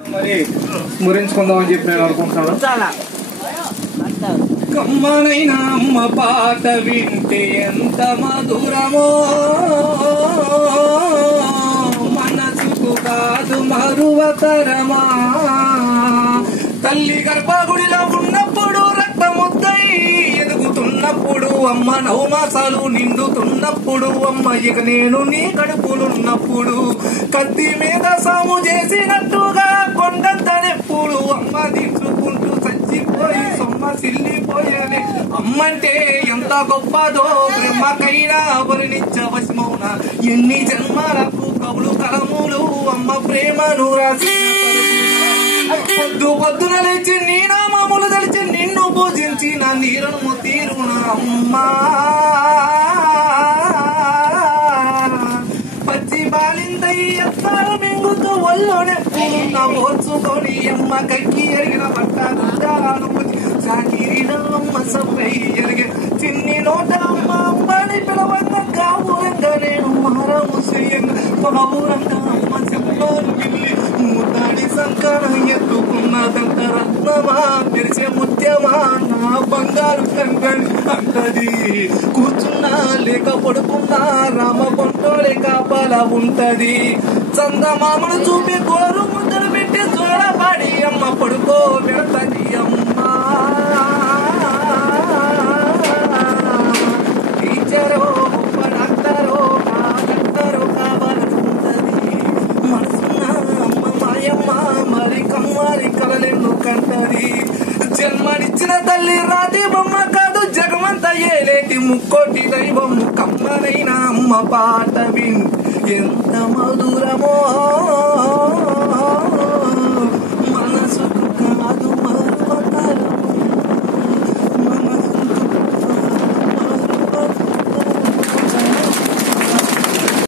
మరి స్మరించుకుందామని చెప్పి నేను అనుకుంటున్నాను. కమ్మనైనా అమ్మ పాట వింటే ఎంత మధురమో, మనసుకు కాదు మరువతరమా. తల్లి గర్భగుడిలో ఉన్నప్పుడు రక్తముద్దై ఎదుగుతున్నప్పుడు అమ్మ నవమాసాలు నిండుతున్నప్పుడు అమ్మ ఇక నేను నీ కడుపులున్నప్పుడు కత్తి మీద సాము చేసినట్టుగా కొండంతనెప్పుడు అమ్మ దించుకుంటూ చచ్చిపోయి సొమ్మ సిల్లిపోయేది. అమ్మంటే ఎంత గొప్పదో బ్రహ్మకైనా వర్ణించవశమౌన. ఎన్ని జన్మలకు కవులు కలములు అమ్మ ప్రేమను రాసి పొద్దు పొద్దున లేచి నీ నామములు తెలిసి నిన్ను పూజించి నా నీరును తీరున అమ్మా. పచ్చి బాలిందయ్యారు మింగుతూ ఒళ్ళోనే పూర్ణ ఓర్చుకొని అమ్మ కక్కి ఎరిగిన పట్టాను సాకిరిన అమ్మ సభ్య ఎరిగే చిన్ని నోట అమ్మ అమ్మని పిలవంగా కావురంగా నేను మారము చెయ్యంగా బాబురంగా అమ్మ చెప్పాను వెళ్ళి ముద్దాడి సంకరం ఎత్తుకున్నదంత రత్నమా తెరిచే ముత్యమా నా బంగారు కంకణి అంటది. కూర్చున్నా లేక పడుకున్నా రామ కొంటోడే కాపలా ఉంటది. చందమామను చూపి గోరు ముద్దలు పెట్టి చూడబడి అమ్మ పడుకో పెడతది అమ్మా. టీచరో డాక్టరో డాక్టరో కావాలనుకుంటది. మనసున్న అమ్మ మాయమ్మ మరి కమ్మారి కలలేను కంటది. జన్మనిచ్చిన తల్లి రాతి బొమ్మ కాదు జగమంత ఏలేటి ముక్కోటి దైవం. కమ్మనైనా అమ్మ పాట విన్ ఎంత మధురమో.